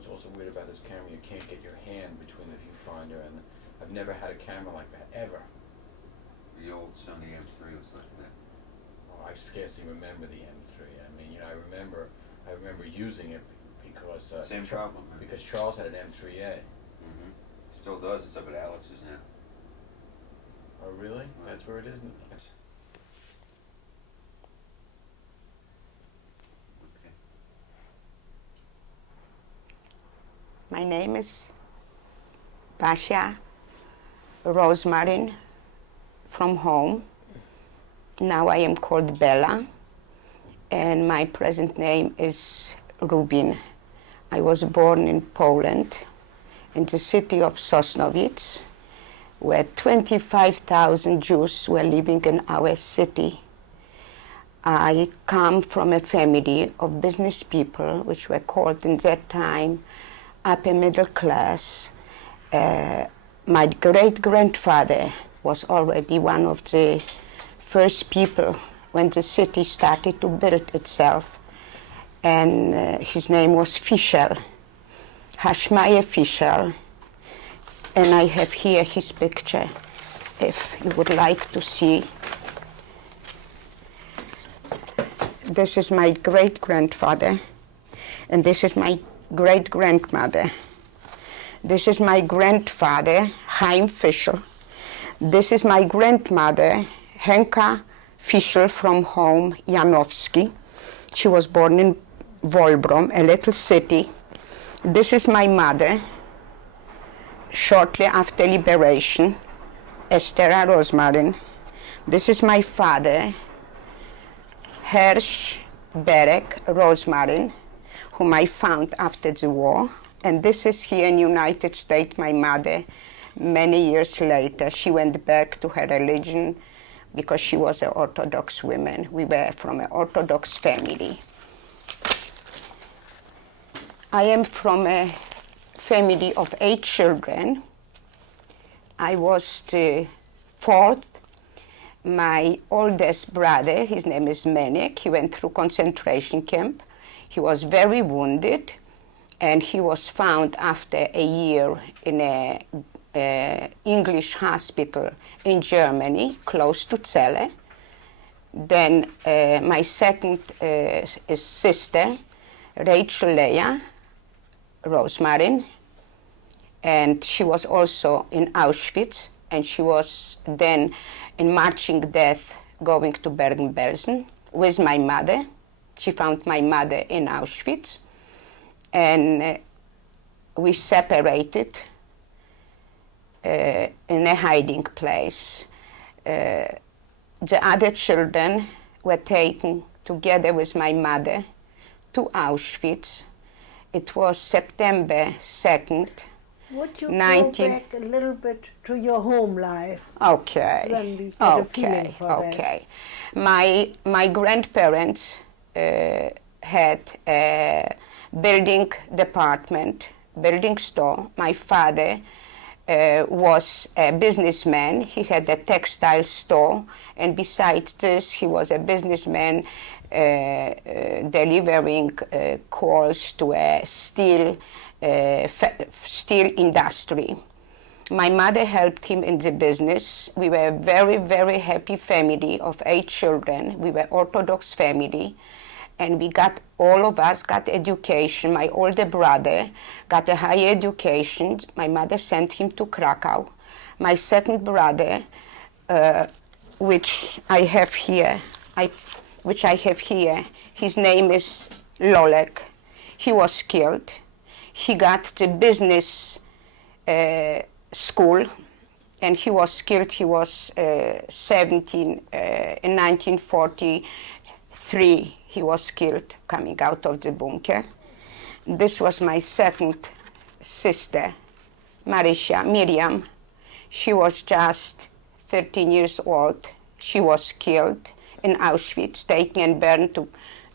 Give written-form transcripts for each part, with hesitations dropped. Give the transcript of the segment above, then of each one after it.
what's also weird about this camera? You can't get your hand between the viewfinder, and I've never had a camera like that, ever. The old Sony M3 was like that. Well, I scarcely remember the M3. I mean, I remember using it because Same problem, man. because Charles had an M3A. Mm-hmm. Still does. It's up at Alex's now. Oh, really? That's where it is? Yes. Okay. My name is Basia Rosemarin from home. Now I am called Bella, and my present name is Rubin. I was born in Poland, in the city of Sosnowiec, where 25,000 Jews were living in our city. I come from a family of business people, which were called in that time upper middle class. My great-grandfather was already one of the first people when the city started to build itself, and his name was Fischel, Hashmaya Fischel, and I have here his picture, if you would like to see. This is my great-grandfather, and this is my great-grandmother. This is my grandfather, Chaim Fischel. This is my grandmother, Henka Fischel from home, Janowski. She was born in Wolbrom, a little city. This is my mother, shortly after liberation, Estera Rosmarin. This is my father, Hersh Berek Rosmarin, whom I found after the war. And this is here in United States, my mother, many years later. She went back to her religion because she was an Orthodox woman. We were from an Orthodox family. I am from a family of 8 children. I was the 4th. My oldest brother, his name is Menek, he went through concentration camp. He was very wounded, and he was found after a year in a English hospital in Germany, close to Celle. Then my second is sister, Rachel Leah Rosmarin, and she was also in Auschwitz, and she was then in marching death going to Bergen-Belsen with my mother. She found my mother in Auschwitz, and we separated in a hiding place. The other children were taken together with my mother to Auschwitz. It was September 2nd, Would you 19 go back a little bit to your home life? Okay. So then we get a feeling Okay. for that. Okay. My grandparents had a building department, building store. My father was a businessman. He had a textile store, and besides this, he was a businessman delivering coals to a steel industry. My mother helped him in the business. We were a very, very happy family of 8 children. We were Orthodox family, and we all of us got education. My older brother got a higher education. My mother sent him to Krakow. My second brother, which I have here, his name is Lolek. He was killed. He got the business school, and he was killed. He was 17 in 1943. He was killed coming out of the bunker. This was my second sister, Miriam. She was just 13 years old. She was killed in Auschwitz, taken and burned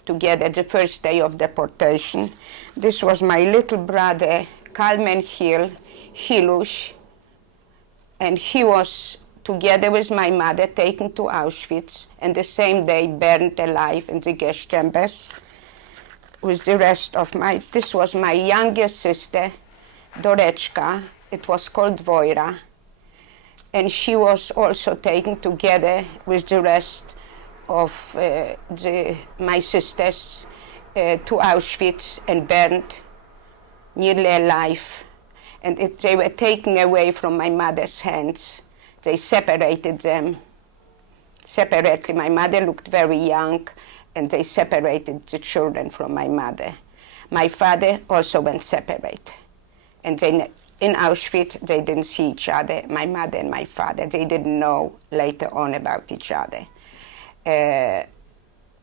together the first day of deportation. This was my little brother, Kalman Hilush, and he was together with my mother taken to Auschwitz, and the same day burned alive in the gas chambers. with the rest of this was my youngest sister, Doreczka. It was called Voira. And she was also taken together with the rest of my sisters to Auschwitz and burned nearly alive. And they were taken away from my mother's hands. They separated them separately. My mother looked very young, and they separated the children from my mother. My father also went separate. And in Auschwitz, they didn't see each other, my mother and my father. They didn't know later on about each other.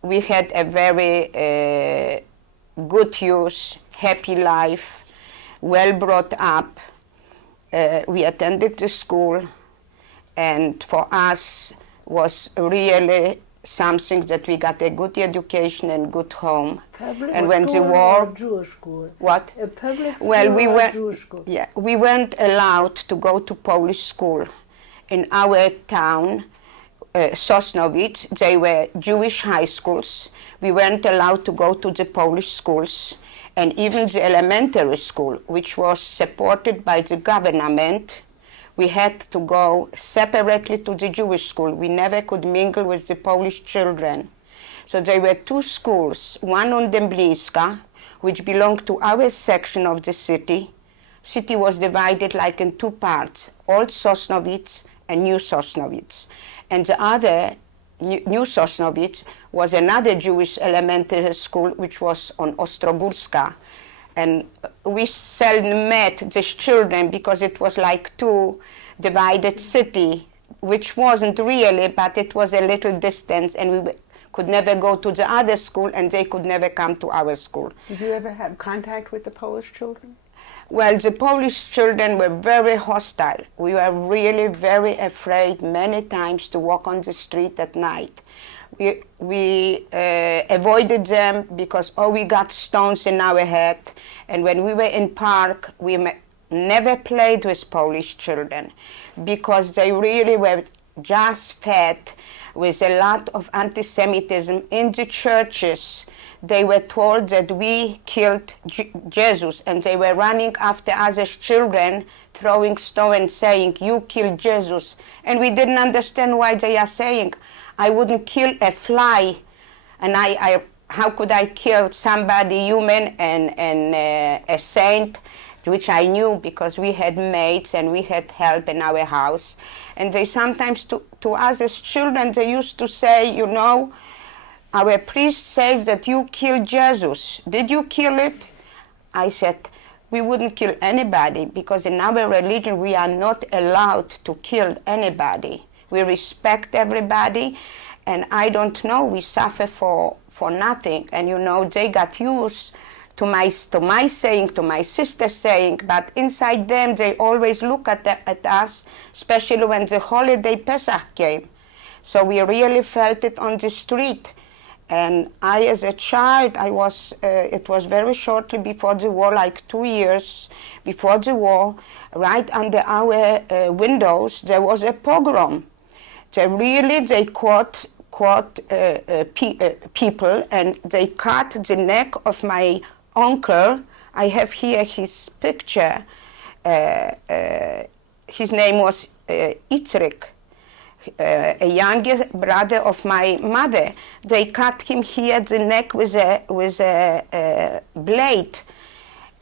We had a very good youth, happy life, well brought up. We attended the school, and for us was really something that we got a good education and good home. Public and when school the war, or Jewish school? what? A public school Well, we or were, Jewish school? yeah, we weren't allowed to go to Polish school. In our town, Sosnowiec, they were Jewish high schools. We weren't allowed to go to the Polish schools, and even the elementary school, which was supported by the government, we had to go separately to the Jewish school. We never could mingle with the Polish children. So there were two schools, one on Dęblińska, which belonged to our section of the city. City was divided like in two parts, Old Sosnowiec and New Sosnowiec. And the other, New Sosnowiec, was another Jewish elementary school, which was on Ostrogórska. And we seldom met these children because it was like two divided city, which wasn't really, but it was a little distance, and we could never go to the other school, and they could never come to our school. Did you ever have contact with the Polish children? Well, the Polish children were very hostile. We were really very afraid many times to walk on the street at night. We avoided them because we got stones in our head, and when we were in park, we never played with Polish children because they really were just fed with a lot of anti-Semitism in the churches. They were told that we killed Jesus, and they were running after other children, throwing stones, saying, "You killed Jesus." And we didn't understand why they are saying, "I wouldn't kill a fly, and how could I kill somebody human and a saint?" Which I knew because we had maids and we had help in our house. And they sometimes, to us as children, they used to say, "You know, our priest says that you killed Jesus. Did you kill it?" I said, "We wouldn't kill anybody because in our religion we are not allowed to kill anybody. We respect everybody, and I don't know, we suffer for nothing." And you know, they got used to my saying, to my sister saying, but inside them they always look at us, especially when the holiday Pesach came. So we really felt it on the street. And I, as a child, it was very shortly before the war, like 2 years before the war, right under our windows, there was a pogrom. They caught people, and they cut the neck of my uncle. I have here his picture. His name was Itzrik. A younger brother of my mother. They cut him here the neck with a blade,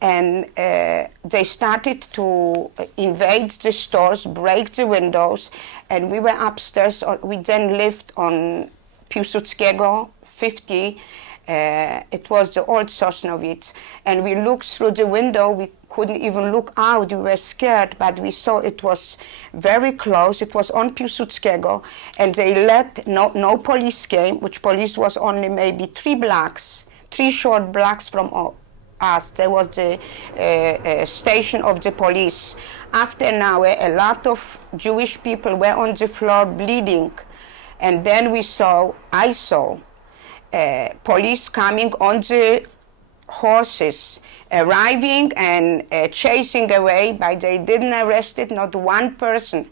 and they started to invade the stores, break the windows, and we were upstairs. We then lived on Piłsudskiego 50. It was the old Sosnowiec, and we looked through the window. We couldn't even look out. We were scared, but we saw it was very close. It was on Piłsudskiego, and they let no police came, which police was only maybe 3 short blocks from us. There was the station of the police. After an hour, a lot of Jewish people were on the floor bleeding, and then I saw police coming on the horses, arriving and chasing away, but they didn't arrest not one person.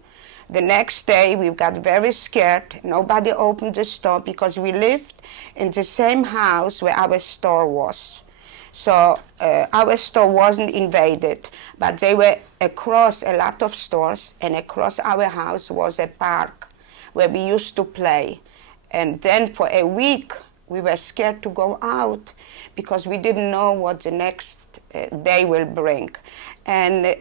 The next day we got very scared. Nobody opened the store because we lived in the same house where our store was. So our store wasn't invaded, but they were across a lot of stores, and across our house was a park where we used to play. And then for a week, we were scared to go out because we didn't know what the next day will bring. And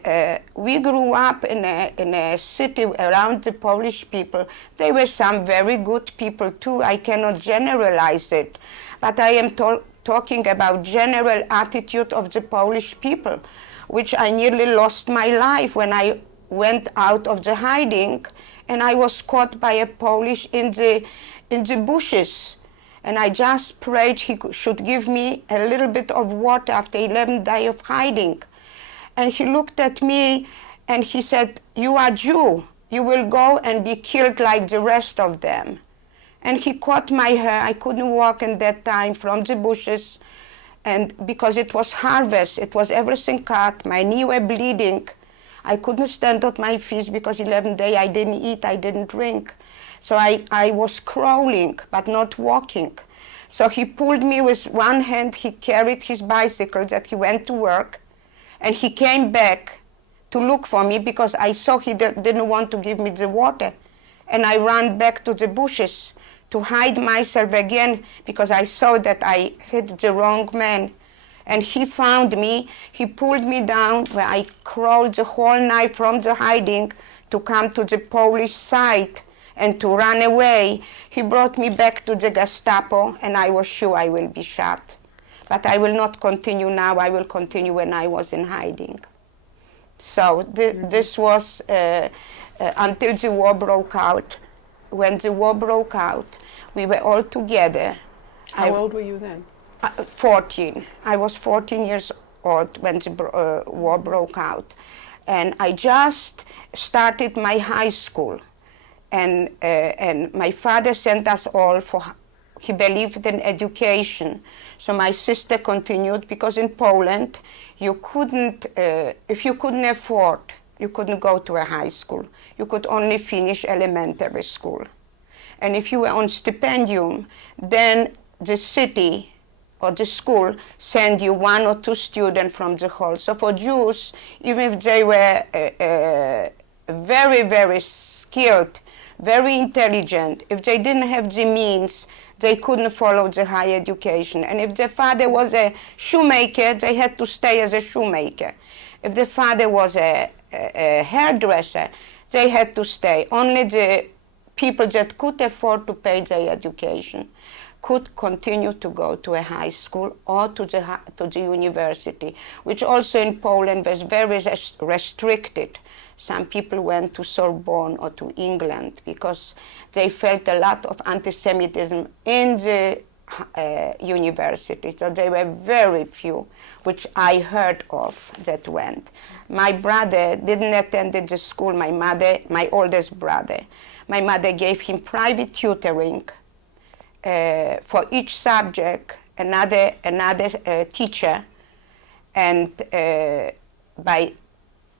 we grew up in a city around the Polish people. There were some very good people too. I cannot generalize it, but I am talking about general attitude of the Polish people, which I nearly lost my life when I went out of the hiding, and I was caught by a Polish in the bushes. And I just prayed he should give me a little bit of water after 11 days of hiding. And he looked at me and he said, "You are Jew. You will go and be killed like the rest of them." And he caught my hair. I couldn't walk in that time from the bushes. And because it was harvest, it was everything cut. My knee were bleeding. I couldn't stand on my feet because 11 days I didn't eat, I didn't drink. So I was crawling, but not walking. So he pulled me with one hand. He carried his bicycle that he went to work. And he came back to look for me because I saw he didn't want to give me the water. And I ran back to the bushes to hide myself again because I saw that I hit the wrong man. And he found me. He pulled me down where I crawled the whole night from the hiding to come to the Polish side and to run away. He brought me back to the Gestapo, and I was sure I will be shot. But I will not continue now. I will continue when I was in hiding. So this was until the war broke out. When the war broke out, we were all together. How old were you then? 14. I was 14 years old when the war broke out. And I just started my high school. And my father sent us all he believed in education. So my sister continued because in Poland, you couldn't, if you couldn't afford, you couldn't go to a high school. You could only finish elementary school. And if you were on stipendium, then the city or the school send you 1 or 2 students from the hall. So for Jews, even if they were very, very skilled, very intelligent, if they didn't have the means, they couldn't follow the higher education. And if their father was a shoemaker, they had to stay as a shoemaker. If the father was a hairdresser, they had to stay. Only the people that could afford to pay their education could continue to go to a high school or to the university, which also in Poland was very restricted. Some people went to Sorbonne or to England because they felt a lot of anti-Semitism in the university. So there were very few, which I heard of, that went. My brother didn't attend the school, my oldest brother. My mother gave him private tutoring for each subject, another teacher, and by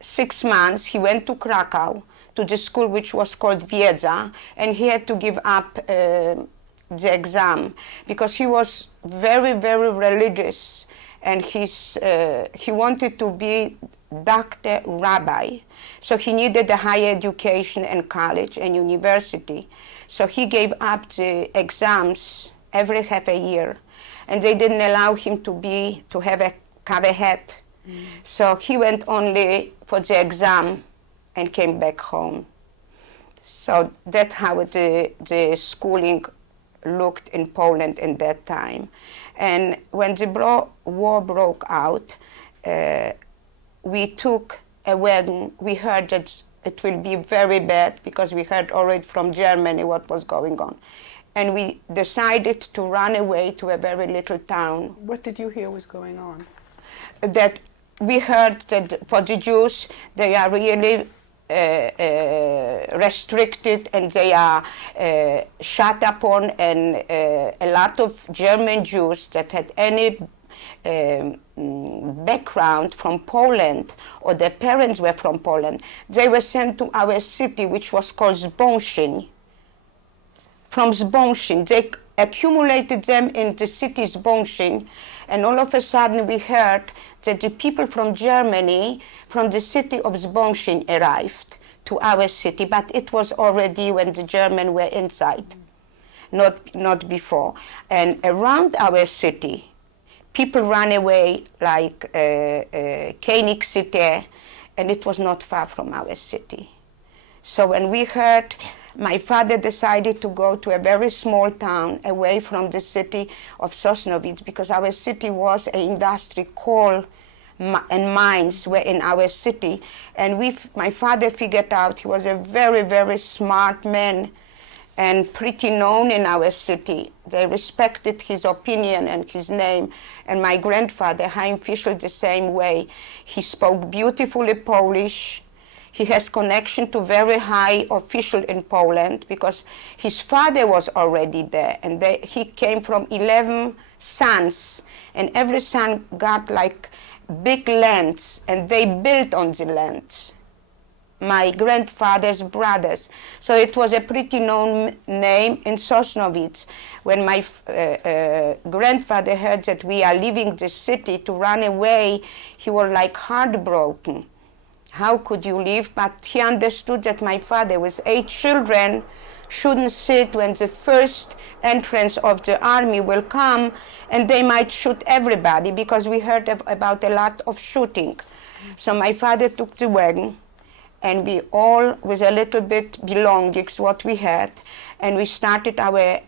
6 months he went to Krakow to the school which was called Wiedza, and he had to give up the exam because he was very, very religious, and he wanted to be doctor, rabbi, so he needed a higher education and college and university. So he gave up the exams every half a year, and they didn't allow him to have a cover hat. So he went only for the exam and came back home. So that's how the schooling looked in Poland in that time. And when the war broke out, we took a wagon. We heard that it will be very bad because we heard already from Germany what was going on. And we decided to run away to a very little town. What did you hear was going on? That we heard that for the Jews, they are really restricted and they are shut upon, and a lot of German Jews that had any background from Poland or their parents were from Poland, they were sent to our city, which was called Zbąszyn. From Zbąszyn, they accumulated them in the city Zbąszyn, And all of a sudden we heard that the people from Germany, from the city of Zbomshin, arrived to our city, but it was already when the Germans were inside, not before. And around our city, people ran away like Koenig City, and it was not far from our city. So when we heard, my father decided to go to a very small town away from the city of Sosnovitz, because our city was an industry, coal and mines were in our city. And my father figured out, he was a very, very smart man and pretty known in our city. They respected his opinion and his name. And my grandfather, Chaim Fischl, the same way. He spoke beautifully Polish. He has connection to very high official in Poland because his father was already there. And he came from 11 sons. And every son got like big lands, and they built on the lands. My grandfather's brothers. So it was a pretty known name in Sosnovitz. When my grandfather heard that we are leaving the city to run away, he was like heartbroken. How could you leave? But he understood that my father with 8 children shouldn't sit when the first entrance of the army will come and they might shoot everybody, because we heard about a lot of shooting. So my father took the wagon, and we all, with a little bit belongings, what we had, and we started our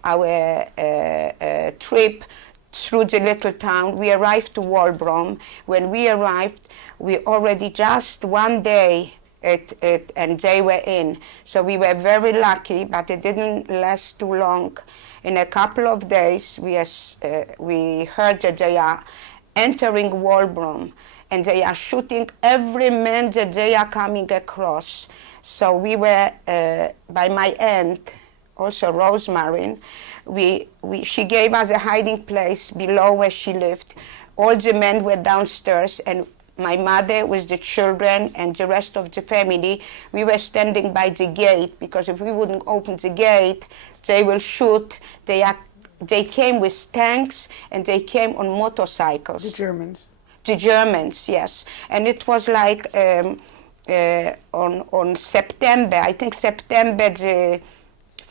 trip through the little town. We arrived to Walbrom. When we arrived, we already just one day and they were in. So we were very lucky, but it didn't last too long. In a couple of days, we heard that they are entering Walbrom, and they are shooting every man that they are coming across. So we were, by my aunt, also Rosemary, she gave us a hiding place below where she lived. All the men were downstairs, and my mother with the children and the rest of the family, we were standing by the gate, because if we wouldn't open the gate, they will shoot. They came with tanks, and they came on motorcycles. The Germans. The Germans, yes. And it was like on September, I think September the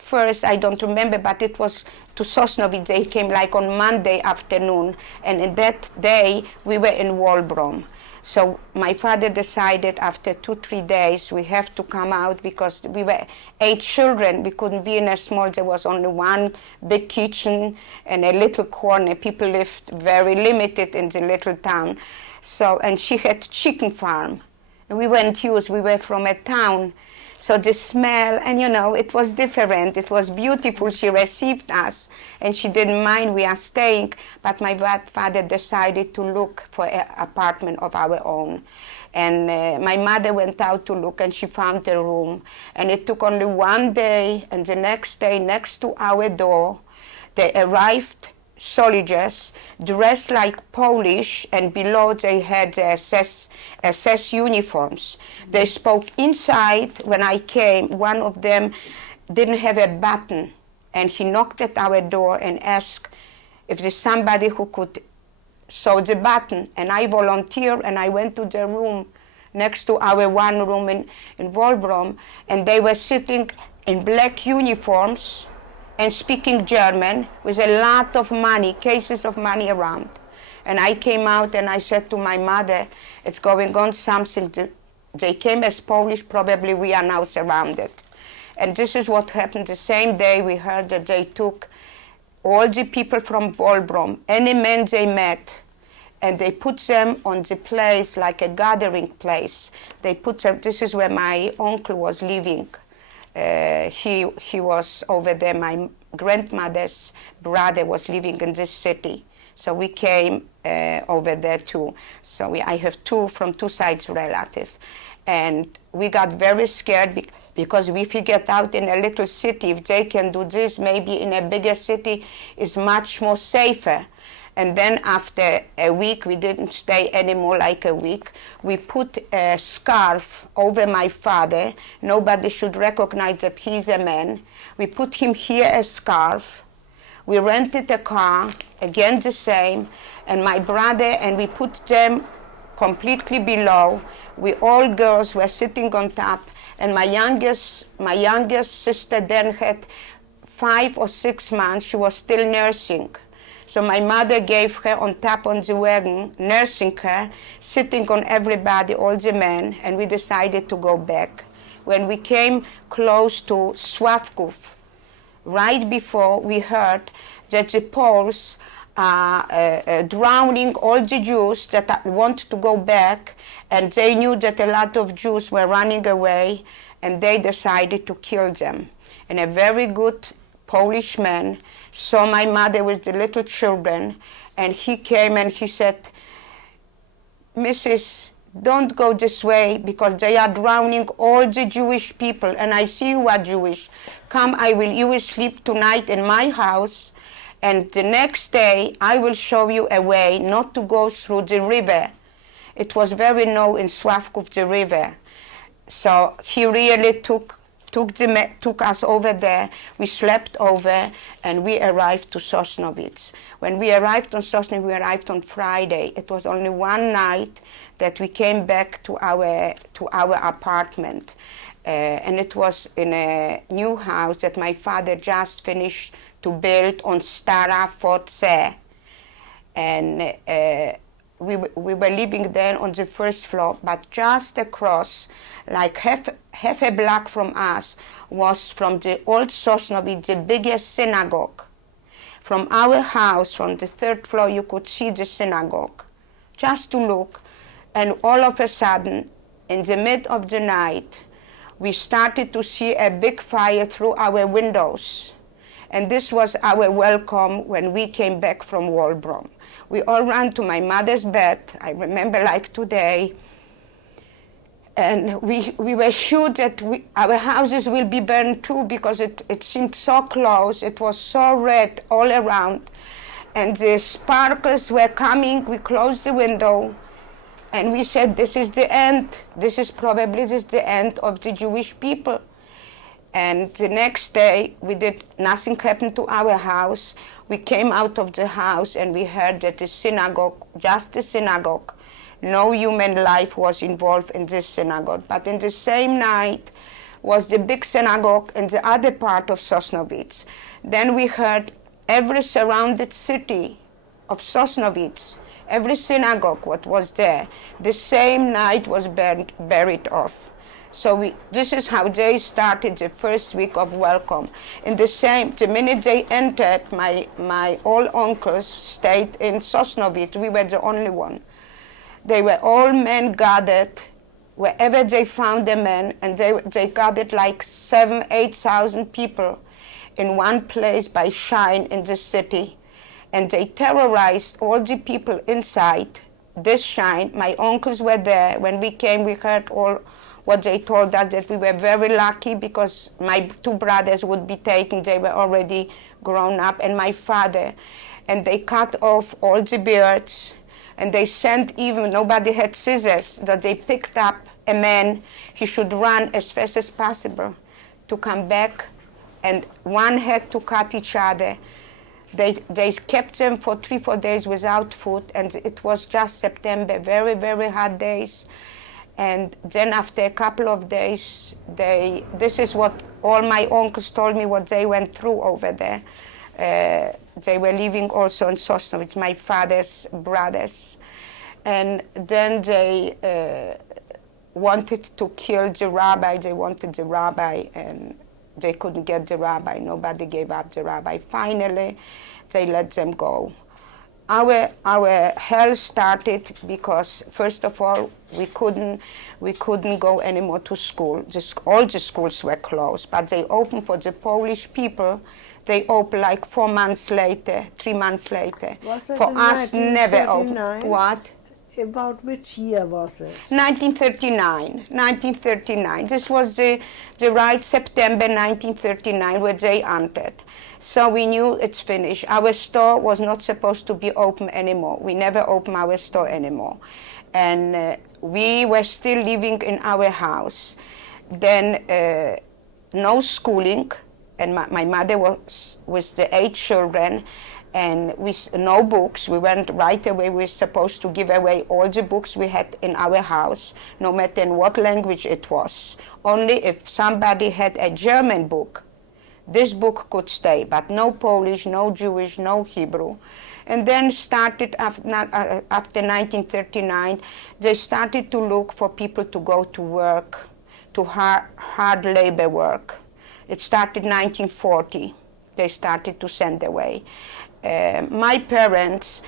1st, I don't remember, but it was to Sosnovitz. They came like on Monday afternoon, and in that day we were in Walbrom. So my father decided after 2-3 days we have to come out, because we were 8 children. We couldn't be in a small, there was only one big kitchen and a little corner. People lived very limited in the little town. So, and she had chicken farm. And we weren't used, we were from a town. So the smell, and it was different. It was beautiful. She received us, and she didn't mind we are staying. But my father decided to look for an apartment of our own. And my mother went out to look, and she found a room. And it took only one day, and the next day, next to our door, they arrived, soldiers, dressed like Polish, and below they had the SS uniforms. They spoke inside. When I came, one of them didn't have a button, and he knocked at our door and asked if there's somebody who could sew the button. And I volunteered, and I went to the room next to our one room in Walbrom, and they were sitting in black uniforms and speaking German with a lot of money, cases of money around. And I came out and I said to my mother, it's going on something. They came as Polish, probably we are now surrounded. And this is what happened. The same day we heard that they took all the people from Walbrom, any men they met, and they put them on the place like a gathering place. They put them, this is where my uncle was living. He was over there. My grandmother's brother was living in this city. So we came over there too. So I have 2 from 2 sides relative. And we got very scared because if you get out in a little city, if they can do this, maybe in a bigger city is much more safer. And then after a week, we didn't stay anymore like a week. We put a scarf over my father. Nobody should recognize that he's a man. We put him here a scarf. We rented a car, again the same, and my brother, and we put them completely below. We all girls were sitting on top, and my youngest sister then had 5 or 6 months. She was still nursing. So my mother gave her on top on the wagon, nursing her, sitting on everybody, all the men, and we decided to go back. When we came close to Sławków, right before we heard that the Poles are drowning all the Jews that want to go back, and they knew that a lot of Jews were running away, and they decided to kill them. And a very good Polish man saw my mother with the little children, and he came and he said, "Mrs., don't go this way because they are drowning all the Jewish people, and I see you are Jewish. Come, you will sleep tonight in my house, and the next day I will show you a way not to go through the river." It was very low in Sławków, the river. So he really took us over there. We slept over, and we arrived to Sosnowiec. When we arrived on Sosnowiec, we arrived on Friday. It was only one night that we came back to our apartment, and it was in a new house that my father just finished to build on Stara p1of3, and we were living there on the first floor, but just across, like half a block from us, was from the old Sosnowiec, the biggest synagogue. From our house, from the third floor, you could see the synagogue, just to look. And all of a sudden, in the middle of the night, we started to see a big fire through our windows. And this was our welcome when we came back from Walbrom. We all ran to my mother's bed, I remember like today, and we were sure that our houses will be burned too, because it seemed so close, it was so red all around, and the sparkles were coming. We closed the window, and we said, this is the end. This is the end of the Jewish people. And the next day, nothing happened to our house. We came out of the house and we heard that the synagogue, just the synagogue, no human life was involved in this synagogue. But in the same night was the big synagogue in the other part of Sosnowiec. Then we heard every surrounded city of Sosnowiec, every synagogue what was there, the same night was buried off. So this is how they started the first week of welcome. The minute they entered, my old uncles stayed in Sosnowiec. We were the only one. They were all men gathered wherever they found a man, and they gathered like 7,000-8,000 people in one place by Shine in the city, and they terrorized all the people inside this Shine. My uncles were there. When we came, we heard all what they told us, that we were very lucky because my 2 brothers would be taken. They were already grown up, and my father. And they cut off all the beards, and they sent, even nobody had scissors, that they picked up a man. He should run as fast as possible to come back, and one had to cut each other. They kept them for 3-4 days without food, and it was just September, very, very hot days. And then after a couple of days, this is what all my uncles told me, what they went through over there. They were living also in Sosnowiec, my father's brothers. And then they wanted to kill the rabbi. They wanted the rabbi, and they couldn't get the rabbi. Nobody gave up the rabbi. Finally, they let them go. Our hell started because, first of all, we couldn't go anymore to school. All the schools were closed, but they opened for the Polish people. They opened like 4 months later, 3 months later. Was it for in us, never opened. 1939? What? About which year was it? 1939. This was the right September 1939 where they entered. So we knew it's finished. Our store was not supposed to be open anymore. We never opened our store anymore. And we were still living in our house. Then no schooling. and my mother was with the 8 children, and with no books. We went right away. We were supposed to give away all the books we had in our house, no matter in what language it was. Only if somebody had a German book, this book could stay, but no Polish, no Jewish, no Hebrew. And then started after 1939, they started to look for people to go to work, to hard labor work. It started 1940. They started to send away. My parents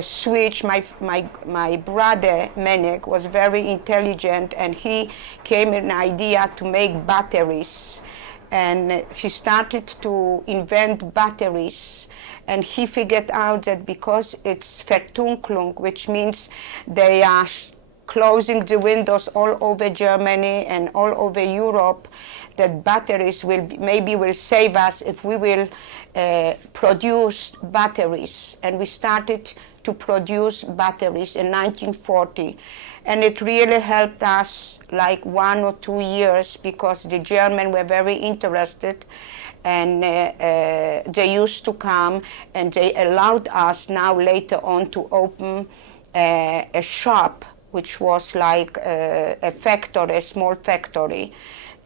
switched. My brother Menek was very intelligent, and he came with an idea to make batteries, and he started to invent batteries. And he figured out that because it's Verdunklung, which means they are closing the windows all over Germany and all over Europe, that batteries will save us if we will produce batteries. And we started to produce batteries in 1940. And it really helped us like 1 or 2 years, because the Germans were very interested, and they used to come, and they allowed us now later on to open a shop, which was like a factory, a small factory.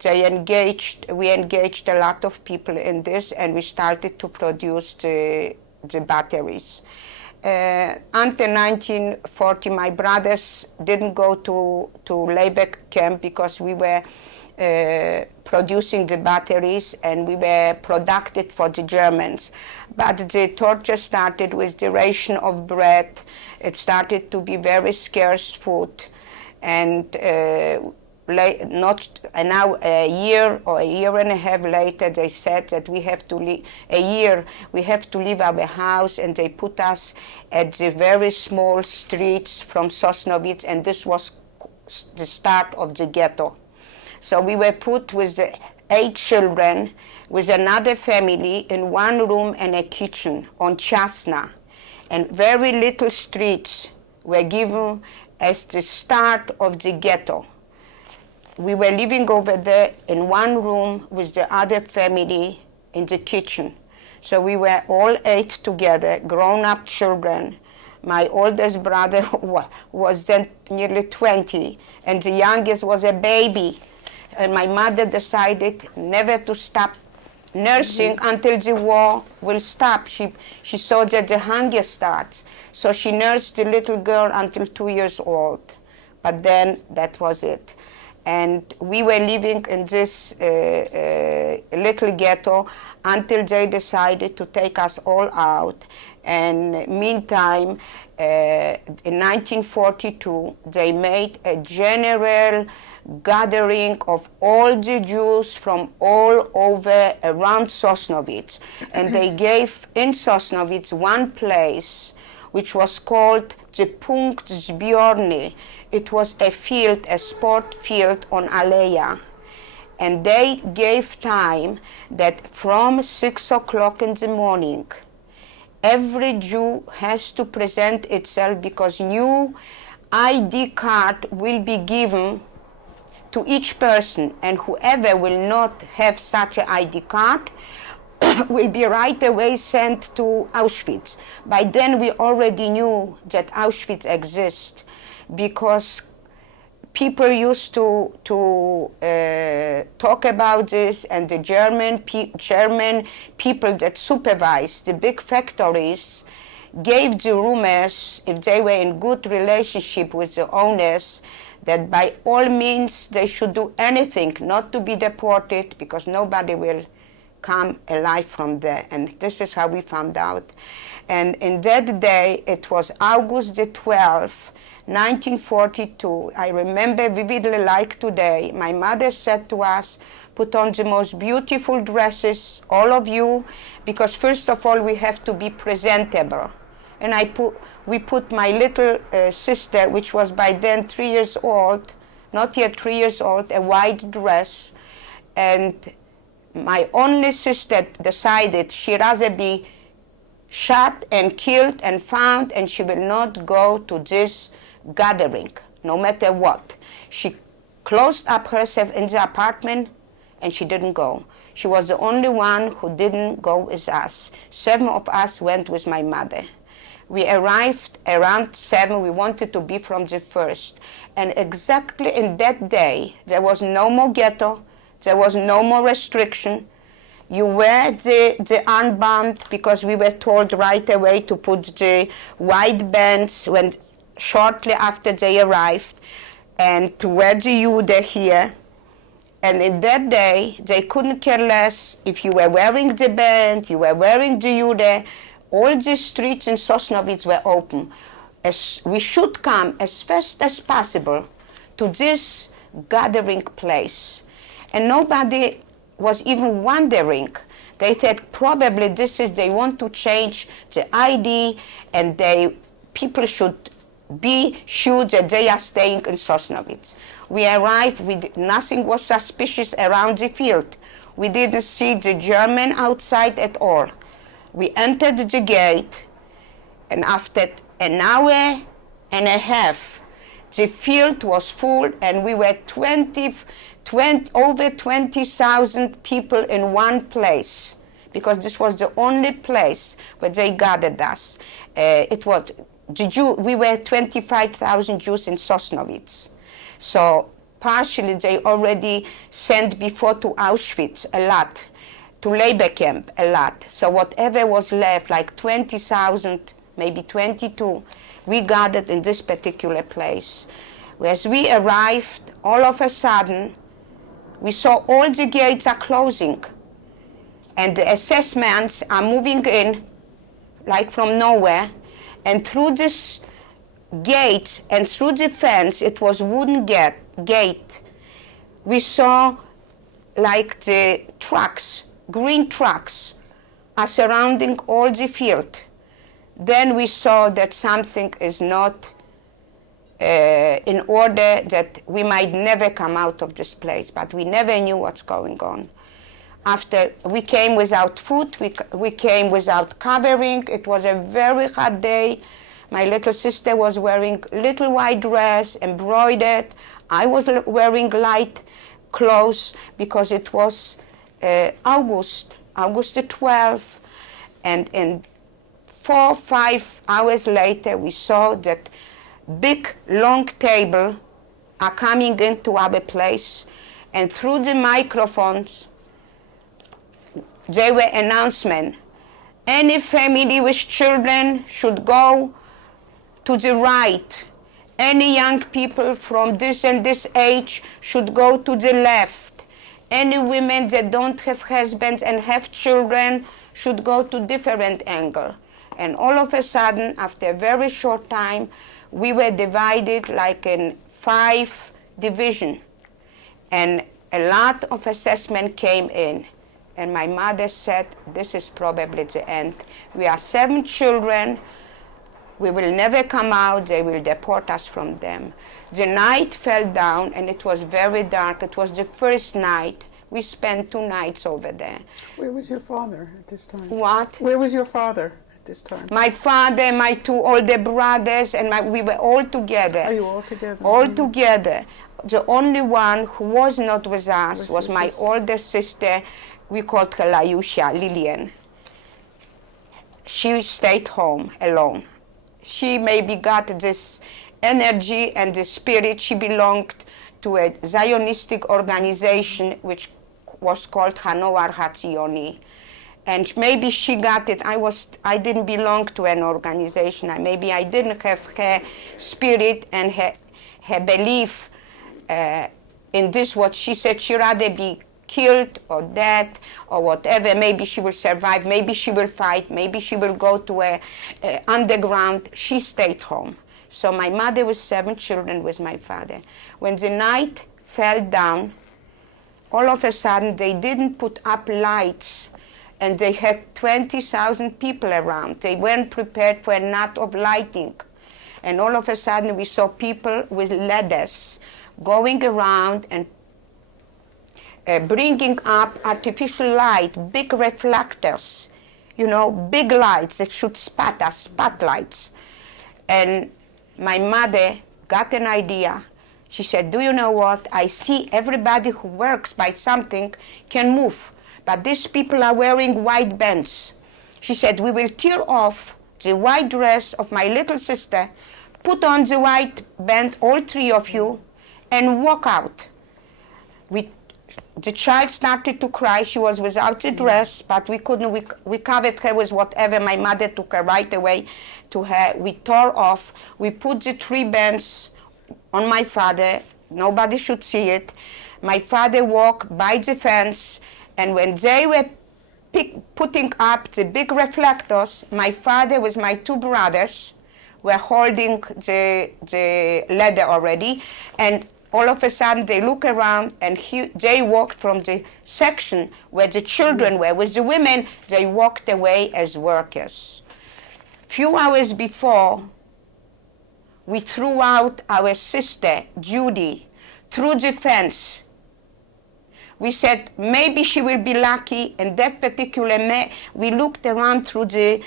We engaged a lot of people in this, and we started to produce the batteries. Until 1940, my brothers didn't go to labor camp because we were producing the batteries, and we were productive for the Germans. But the torture started with the ration of bread. It started to be very scarce food, and now a year or a year and a half later, they said that we have to leave our house, and they put us at the very small streets from Sosnowiec, and this was the start of the ghetto. So we were put with the 8 children, with another family, in one room and a kitchen on Chasna, and very little streets were given as the start of the ghetto. We were living over there in one room with the other family in the kitchen. So we were all 8 together, grown-up children. My oldest brother was then nearly 20, and the youngest was a baby. And my mother decided never to stop nursing until the war will stop. She saw that the hunger starts. So she nursed the little girl until 2 years old. But then that was it. And we were living in this little ghetto until they decided to take us all out. And meantime, in 1942, they made a general gathering of all the Jews from all over around Sosnowiec. And they gave in Sosnowiec one place which was called the p1of3. It was a field, a sport field on Aleja. And they gave time that from 6 o'clock in the morning, every Jew has to present itself, because new ID card will be given to each person, and whoever will not have such an ID card will be right away sent to Auschwitz. By then we already knew that Auschwitz exists, because people used to talk about this, and the German people that supervised the big factories gave the rumors, if they were in good relationship with the owners, that by all means they should do anything not to be deported, because nobody will come alive from there. And this is how we found out. And in that day, it was August the 12th, 1942. I remember vividly like today. My mother said to us, put on the most beautiful dresses, all of you, because first of all we have to be presentable. And we put my little sister, which was by then 3 years old, not yet 3 years old, a white dress. And my only sister decided she'd rather be shot and killed and found, and she will not go to this gathering, no matter what. She closed up herself in the apartment, and she didn't go. She was the only one who didn't go with us. 7 of us went with my mother. We arrived around 7. We wanted to be from the first. And exactly in that day, there was no more ghetto. There was no more restriction. You wear the armband because we were told right away to put the white bands when shortly after they arrived, and to wear the Jude here. And in that day, they couldn't care less if you were wearing the band, you were wearing the Jude. All the streets in Sosnovitz were open. As we should come as fast as possible to this gathering place. And nobody was even wondering. They said probably they want to change the ID, and people should be sure that they are staying in Sosnovitz. We arrived, nothing was suspicious around the field. We didn't see the German outside at all. We entered the gate, and after an hour and a half, the field was full, and we were over 20,000 people in one place, because this was the only place where they gathered us. We were 25,000 Jews in Sosnovitz. So partially they already sent before to Auschwitz a lot, to labor camp a lot. So whatever was left, like 20,000, maybe 22, we gathered in this particular place. As we arrived, all of a sudden, we saw all the gates are closing, and the assessments are moving in, like from nowhere, and through this gate and through the fence, it was wooden gate, we saw like the trucks, green trucks, are surrounding all the field. Then we saw that something is not in order, that we might never come out of this place, but we never knew what's going on. After we came without food, we came without covering. It was a very hot day. My little sister was wearing little white dress, embroidered. I was wearing light clothes because it was August the 12th, and in 4 or 5 hours later, we saw that big long table are coming into our place, and through the microphones there were announcements. Any family with children should go to the right. Any young people from this and this age should go to the left. Any women that don't have husbands and have children should go to different angle. And all of a sudden, after a very short time, we were divided like in 5 divisions. And a lot of assessment came in. And my mother said, this is probably the end. We are 7 children. We will never come out. They will deport us from them. The night fell down, and it was very dark. It was the first night. We spent 2 nights over there. Where was your father at this time? What? Where was your father at this time? My father, my 2 older brothers, and we were all together. Are you all together? All together. The only one who was not with us was my older sister. We called her Layusha, Lillian. She stayed home alone. She maybe got this energy and the spirit. She belonged to a Zionistic organization which was called Hanoar Hatzioni. And maybe she got it. I didn't belong to an organization. Maybe I didn't have her spirit and her belief in this, what she said. She'd rather be killed or dead or whatever. Maybe she will survive, maybe she will fight, maybe she will go to a underground. She stayed home. So my mother was 7 children with my father. When the night fell down, all of a sudden they didn't put up lights, and they had 20,000 people around. They weren't prepared for a lot of lighting. And all of a sudden we saw people with ladders going around and bringing up artificial light, big reflectors, big lights that should spot us, spotlights. And my mother got an idea. She said, do you know what? I see everybody who works by something can move, but these people are wearing white bands. She said, we will tear off the white dress of my little sister, put on the white band, all three of you, and walk out. The child started to cry. She was without the dress, but we couldn't. We covered her with whatever. My mother took her right away to her. We tore off. We put the three bands on my father. Nobody should see it. My father walked by the fence, and when they were putting up the big reflectors, my father with my two brothers were holding the ladder already, and all of a sudden they look around and they walked from the section where the children were with the women. They walked away as workers. Few hours before, we threw out our sister Judy through the fence. We said maybe she will be lucky, and that particular we looked around through the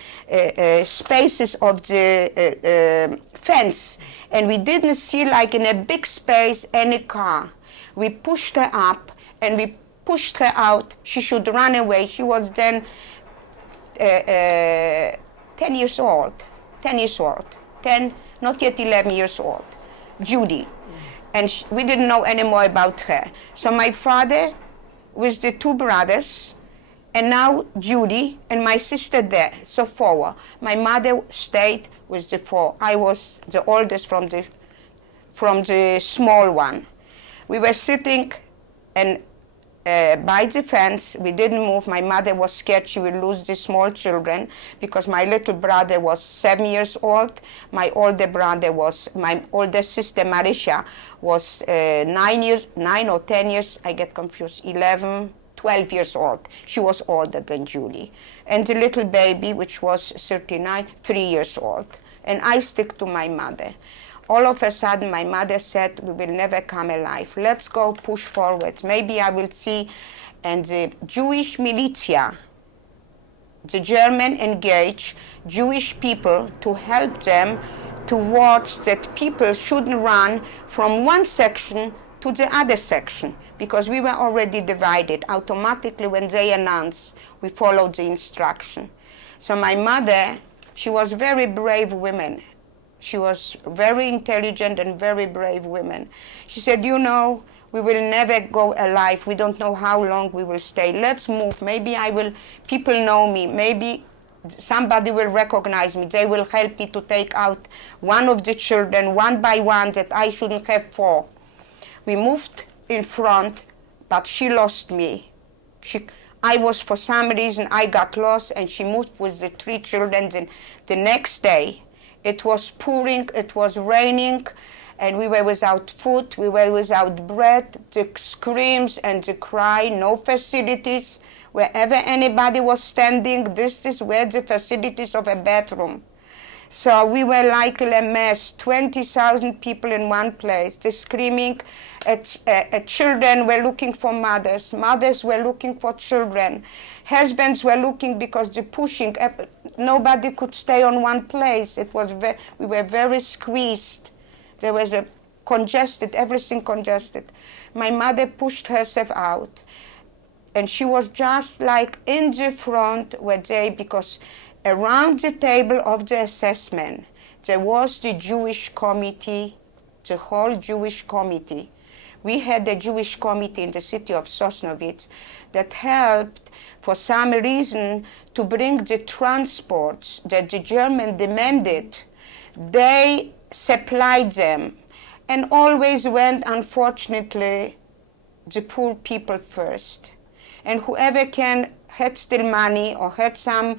spaces of the fence, and we didn't see, like in a big space, any car. We pushed her up and we pushed her out. She should run away. She was then 10 years old, 10, not yet 11 years old, Judy. And we didn't know any more about her. So my father with the two brothers, and now Judy and my sister there, so four. My mother stayed with the four. I was the oldest from the small one. We were sitting and by the fence. We didn't move. My mother was scared she would lose the small children because my little brother was 7 years old. My older sister Marisha was 9 or 10 years, I get confused, 11, 12 years old. She was older than Julie. And the little baby, which was 3 years old. And I stick to my mother. All of a sudden, my mother said, we will never come alive. Let's go push forward. Maybe I will see. And the Jewish militia, the German engaged Jewish people to help them to watch that people shouldn't run from one section to the other section, because we were already divided. Automatically, when they announced, we followed the instruction. So my mother, she was a very brave woman. She was very intelligent and very brave woman. She said, you know, we will never go alive. We don't know how long we will stay. Let's move. Maybe people know me. Maybe somebody will recognize me. They will help me to take out one of the children one by one, that I shouldn't have four. We moved in front, but she lost me. I was, for some reason, I got lost, and she moved with the three children. And the next day, it was pouring, it was raining, and we were without food, we were without bread, the screams and the cry, no facilities. Wherever anybody was standing, this were the facilities of a bathroom. So we were like a mess, 20,000 people in one place. The screaming, children were looking for mothers, mothers were looking for children, husbands were looking because the pushing, nobody could stay on one place. We were very squeezed. There was everything congested. My mother pushed herself out, and she was just like in the front because around the table of the assessment, there was the Jewish committee, the whole Jewish committee. We had a Jewish committee in the city of Sosnovitz that helped, for some reason, to bring the transports that the Germans demanded. They supplied them, and always went, unfortunately, the poor people first. And whoever had still money or had some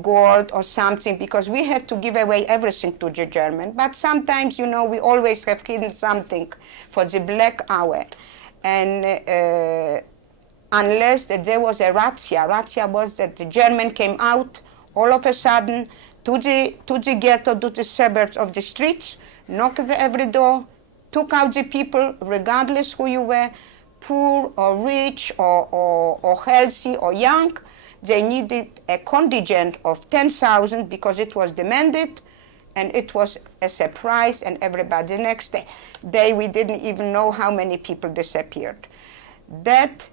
gold or something, because we had to give away everything to the German. But sometimes, we always have hidden something for the black hour. And unless that there was a razzia was that the German came out all of a sudden to the ghetto, to the suburbs of the streets, knocked at every door, took out the people, regardless who you were, poor or rich or healthy or young. They needed a contingent of 10,000 because it was demanded And it was a surprise, and everybody, the next day we didn't even know how many people disappeared. That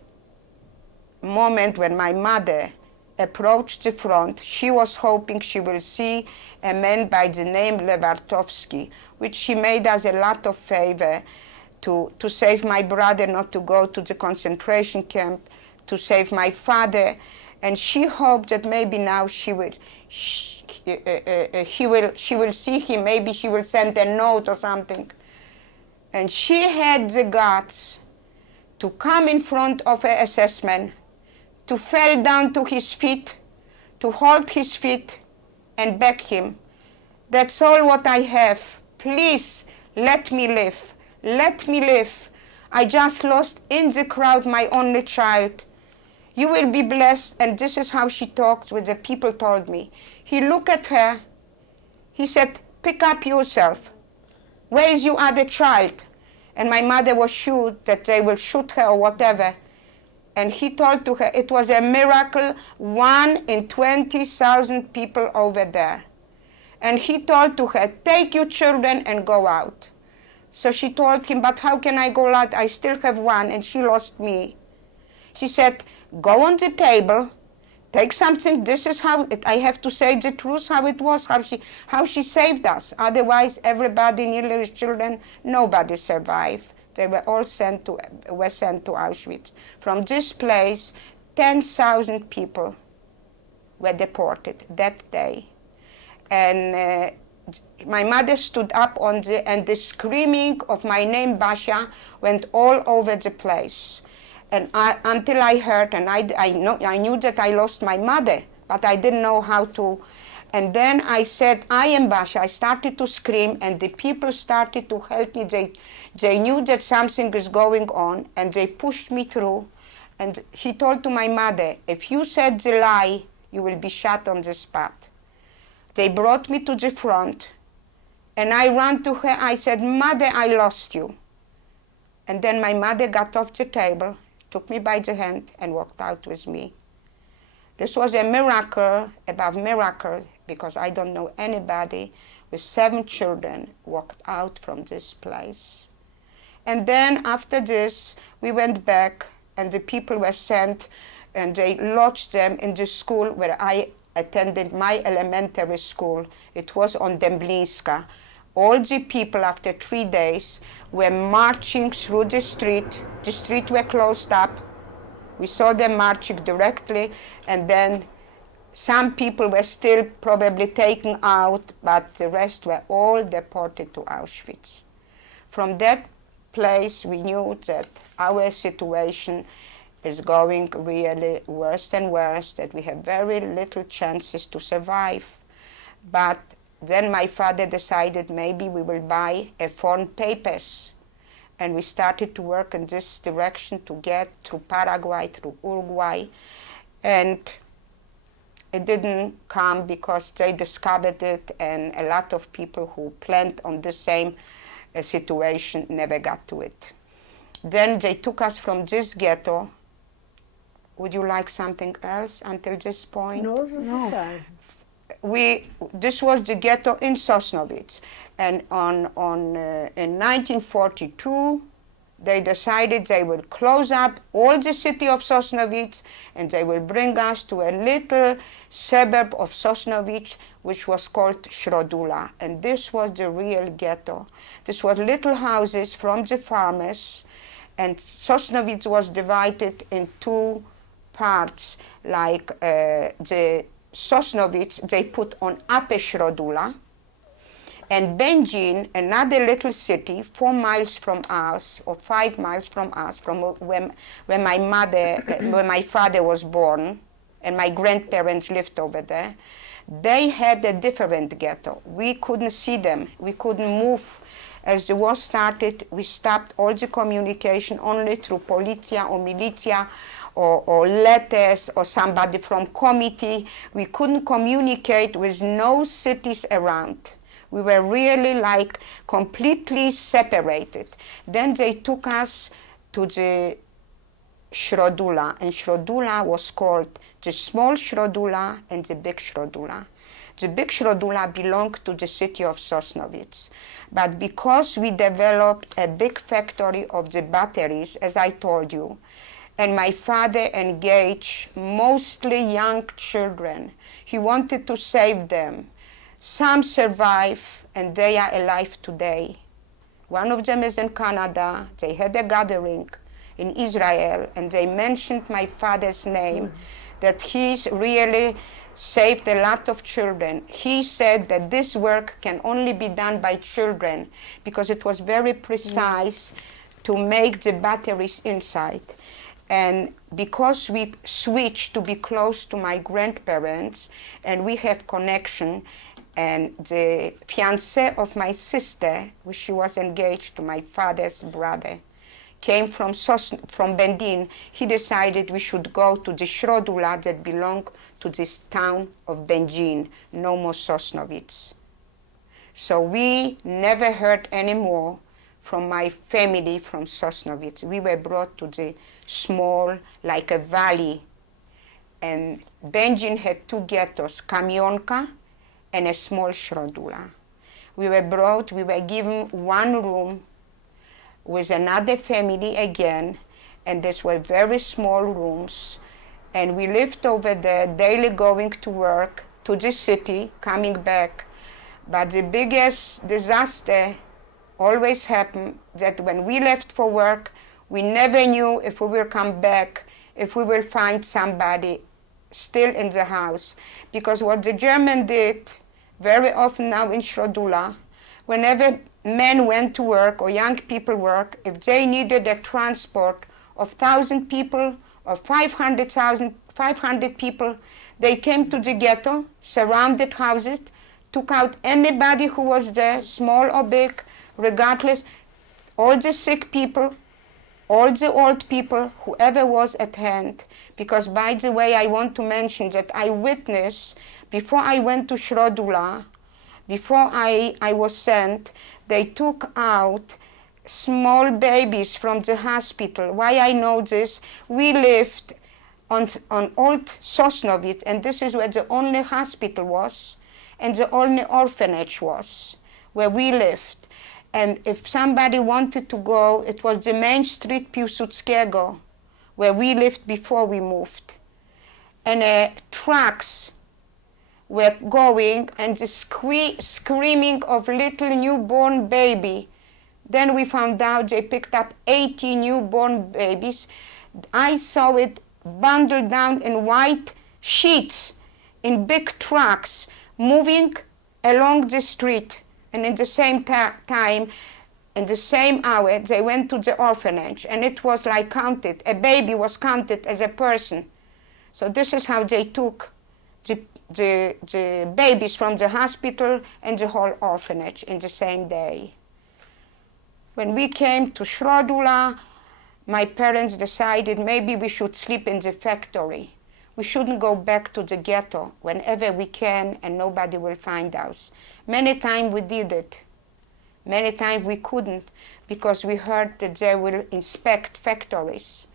moment when my mother approached the front, she was hoping she will see a man by the name Lewartowski, which she made us a lot of favor to save my brother not to go to the concentration camp, to save my father, and she hoped that maybe now she will see him, maybe she will send a note or something. And she had the guts to come in front of an SS man, to fall down to his feet, to hold his feet and beg him. That's all what I have. Please, let me live. Let me live. I just lost in the crowd my only child. You will be blessed. And this is how she talked with the people told me. He looked at her. He said, pick up yourself. Where is your other child? And my mother was sure that they will shoot her or whatever. And he told to her, it was a miracle, 1 in 20,000 people over there. And he told to her, take your children and go out. So she told him, but how can I go out? I still have one, and she lost me. She said, go on the table, take something. This is how I have to say the truth, how it was, how she saved us. Otherwise, everybody, nearly his children, nobody survived. They were all sent to Auschwitz. From this place, 10,000 people were deported that day. And my mother stood up and the screaming of my name, Basha, went all over the place. And until I heard, and I knew that I lost my mother, but I didn't know how to. And then I said, I am Basha. I started to scream, and the people started to help me. They knew that something is going on, and they pushed me through. And he told to my mother, if you said the lie, you will be shot on the spot. They brought me to the front, and I ran to her. I said, Mother, I lost you. And then my mother got off the table, took me by the hand, and walked out with me. This was a miracle above miracles, because I don't know anybody with 7 children walked out from this place. And then after this, we went back, and the people were sent, and they lodged them in the school where I attended my elementary school. It was on Dęblińska. All the people, after 3 days, were marching through the street. The street were closed up. We saw them marching directly, and then some people were still probably taken out, but the rest were all deported to Auschwitz. From that place, we knew that our situation is going really worse and worse, that we have very little chances to survive. But then my father decided maybe we will buy foreign papers. And we started to work in this direction to get through Paraguay, through Uruguay. And it didn't come because they discovered it, and a lot of people who planned on the same situation never got to it. Then they took us from this ghetto. Would you like something else until this point? No, this is fine. This was the ghetto in Sosnowiec, and in 1942 they decided they will close up all the city of Sosnowiec, and they will bring us to a little suburb of Sosnowiec which was called Środula, and this was the real ghetto. This was little houses from the farmers, and Sosnowiec was divided in 2 parts, like the Sosnowiec they put on Upper Środula, and Będzin, another little city 4 miles from us, or 5 miles from us, from where my father was born, and my grandparents lived over there. They had a different ghetto. We couldn't see them. We couldn't move. As the war started, we stopped all the communication only through policia or militia, or letters, or somebody from committee. We couldn't communicate with no cities around. We were really like completely separated. Then they took us to the Środula, and Środula was called the small Środula and the big Środula. The big Shrodula belonged to the city of Sosnovitz. But because we developed a big factory of the batteries, as I told you, and my father engaged mostly young children, he wanted to save them. Some survive, and they are alive today. One of them is in Canada. They had a gathering in Israel, and they mentioned my father's name, that he's really saved a lot of children. He said that this work can only be done by children because it was very precise to make the batteries inside. And because we switched to be close to my grandparents and we have connection, and the fiancé of my sister, she was engaged to my father's brother, came from Bendin, he decided we should go to the Shrodula that belonged to this town of Bendin, no more Sosnovitz. So we never heard any more from my family from Sosnovitz. We were brought to the small, like a valley. And Bendin had two ghettos, Kamionka and a small Shrodula. We were given one room with another family again, and these were very small rooms. And we lived over there, daily going to work, to the city, coming back. But the biggest disaster always happened that when we left for work, we never knew if we will come back, if we will find somebody still in the house. Because what the German did, very often now in Shrodula, whenever men went to work or young people work, if they needed a transport of 1,000 people or 500 people, they came to the ghetto, surrounded houses, took out anybody who was there, small or big, regardless, all the sick people, all the old people, whoever was at hand. Because, by the way, I want to mention that I witnessed, before I went to Shrodula, before I was sent, they took out small babies from the hospital. Why I know this? We lived on old Sosnovitz, and this is where the only hospital was, and the only orphanage was, where we lived. And if somebody wanted to go, it was the main street, Piłsudskiego, where we lived before we moved. And trucks were going, and the screaming of little newborn baby. Then we found out they picked up 80 newborn babies. I saw it bundled down in white sheets in big trucks moving along the street. And in the same time, in the same hour, they went to the orphanage, and it was like counted. A baby was counted as a person. So this is how they took the babies from the hospital and the whole orphanage in the same day. When we came to Shrodula, my parents decided maybe we should sleep in the factory. We shouldn't go back to the ghetto whenever we can and nobody will find us. Many times we did it. Many times we couldn't because we heard that they will inspect factories.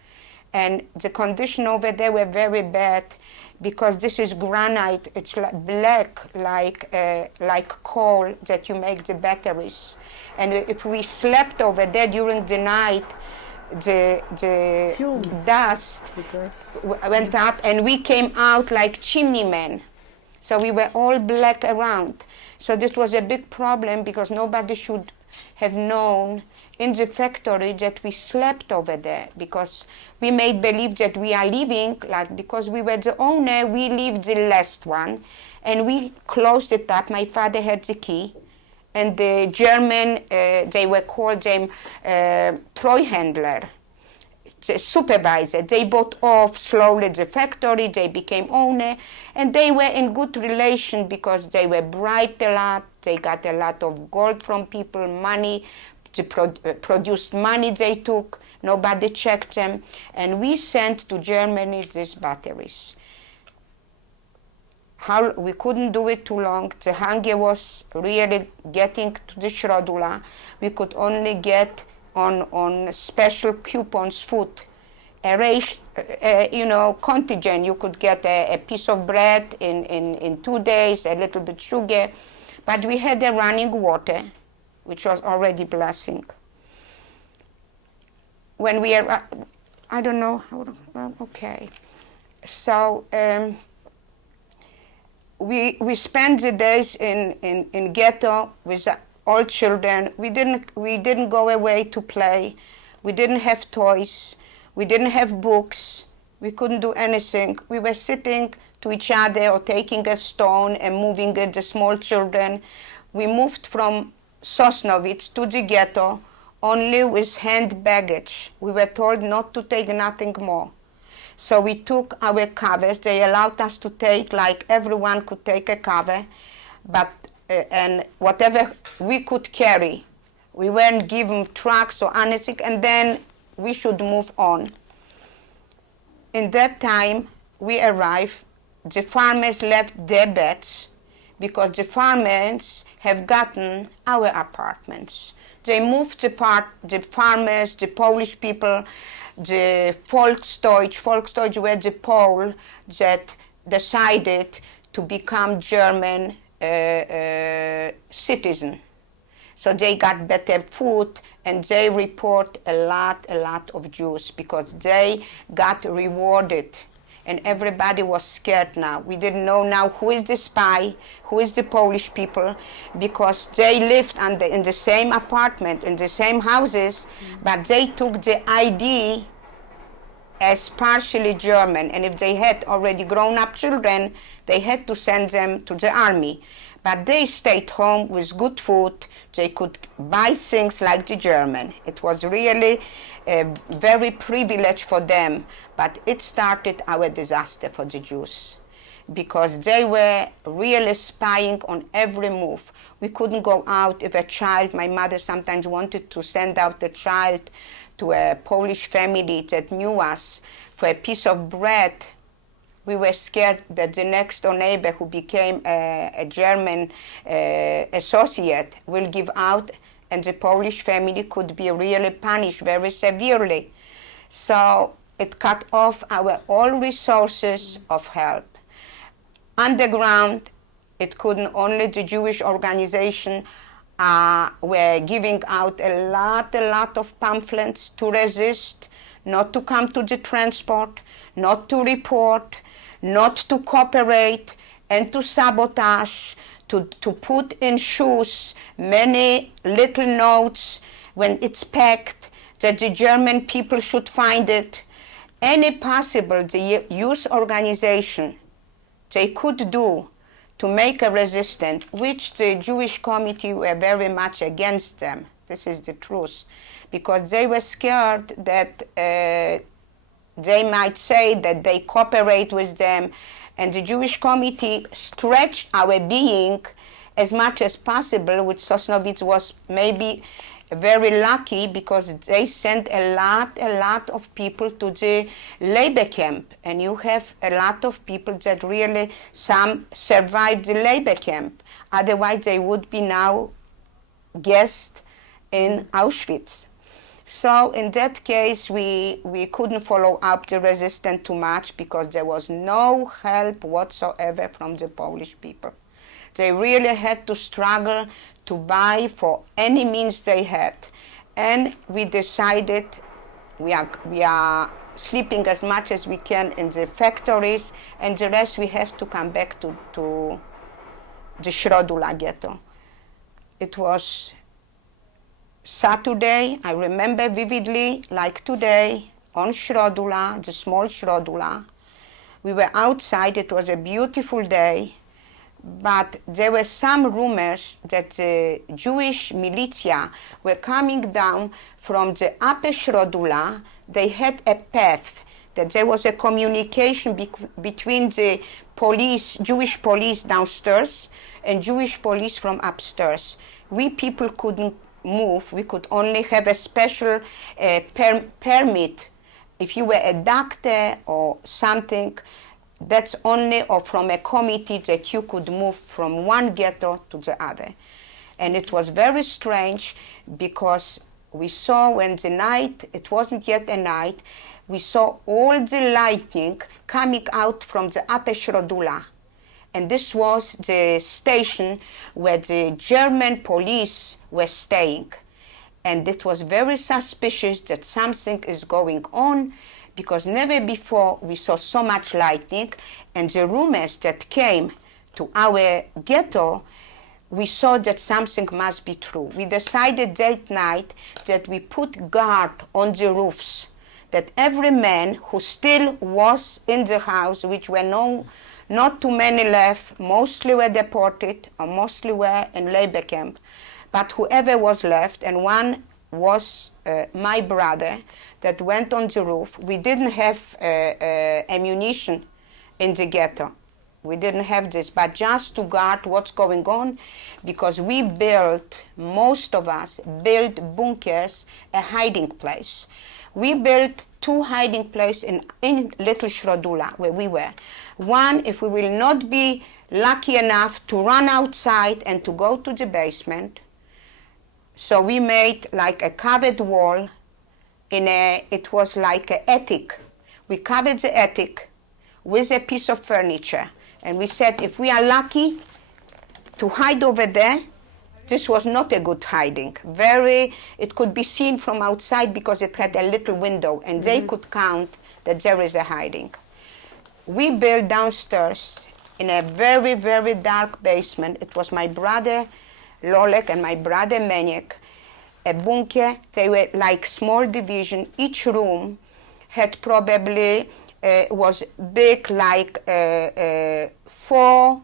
And the condition over there were very bad because this is granite. It's like black, like coal that you make the batteries. And if we slept over there during the night, the Fumes. dust went up, and we came out like chimney men. So we were all black around. So this was a big problem because nobody should have known in the factory that we slept over there, because we made believe that we are living, like, because we were the owner, we lived the last one, and we closed it up. My father had the key, and the German, they were called them Treuhändler, the supervisor. They bought off slowly the factory, they became owner, and they were in good relation because they were bribed a lot, they got a lot of gold from people, money, the produced money they took, nobody checked them, and we sent to Germany these batteries. We couldn't do it too long. The hunger was really getting to the Shrodula. We could only get on special coupons food contingent. You could get a piece of bread in 2 days, a little bit sugar, but we had a running water, which was already blessing. When we are, I don't know, okay. So we spent the days in ghetto with all children. We didn't go away to play. We didn't have toys. We didn't have books. We couldn't do anything. We were sitting to each other or taking a stone and moving it, the small children. We moved from Sosnowiec to the ghetto only with hand baggage. We were told not to take nothing more. So we took our covers. They allowed us to take, like everyone could take a cover, but and whatever we could carry. We weren't given trucks or anything, and then we should move on. In that time, we arrived. The farmers left their beds because the farmers have gotten our apartments. They moved the farmers, the Polish people, the Volksdeutsch were the Pole that decided to become German citizen. So they got better food, and they report a lot of Jews because they got rewarded, and everybody was scared now. We didn't know now who is the spy, who is the Polish people, because they lived in the same apartment, in the same houses, but they took the ID as partially German, and if they had already grown-up children, they had to send them to the army. But they stayed home with good food. They could buy things like the German. It was really very privileged for them, but it started our disaster for the Jews because they were really spying on every move. We couldn't go out if a child, my mother sometimes wanted to send out the child to a Polish family that knew us for a piece of bread. We were scared that the next door neighbor who became a German associate will give out, and the Polish family could be really punished very severely. So it cut off our all resources of help. Underground, it couldn't, only the Jewish organization were giving out a lot of pamphlets to resist, not to come to the transport, not to report, not to cooperate, and to sabotage, to put in shoes many little notes when it's packed that the German people should find it. Any possible the youth organization they could do to make a resistance, which the Jewish committee were very much against them. This is the truth, because they were scared that they might say that they cooperate with them, and the Jewish committee stretched our being as much as possible, which Sosnowiec was maybe very lucky because they sent a lot of people to the labor camp, and you have a lot of people that really, some survived the labor camp, otherwise they would be now guests in Auschwitz. So in that case, we couldn't follow up the resistance too much because there was no help whatsoever from the Polish people. They really had to struggle to buy for any means they had. And we decided we are sleeping as much as we can in the factories, and the rest we have to come back to the Środula ghetto. It was Saturday, I remember vividly, like today, on Środula, the small Środula. We were outside, it was a beautiful day, but there were some rumors that the Jewish militia were coming down from the upper Środula. They had a path, that there was a communication between the police, Jewish police downstairs, and Jewish police from upstairs. We people couldn't move. We could only have a special permit. If you were a doctor or something, that's only or from a committee that you could move from one ghetto to the other. And it was very strange because we saw when the night, it wasn't yet a night, we saw all the lightning coming out from the upper Shrodula. And this was the station where the German police were staying. And it was very suspicious that something is going on, because never before we saw so much lightning. And the rumors that came to our ghetto, we saw that something must be true. We decided that night that we put guard on the roofs, that every man who still was in the house, which were not too many left, mostly were deported or mostly were in labor camp, but whoever was left, and one was my brother that went on the roof. We didn't have ammunition in the ghetto. We didn't have this, but just to guard what's going on, because we built, most of us built bunkers, a hiding place. We built 2 hiding places in Little Shrodula, where we were. One, if we will not be lucky enough to run outside and to go to the basement. So we made like a covered wall it was like an attic. We covered the attic with a piece of furniture. And we said, if we are lucky to hide over there, this was not a good hiding. It could be seen from outside because it had a little window, and they could count that there is a hiding. We built downstairs in a very, very dark basement. It was my brother Lolek and my brother Maniek, a bunker. They were like small division. Each room had probably was big, like 4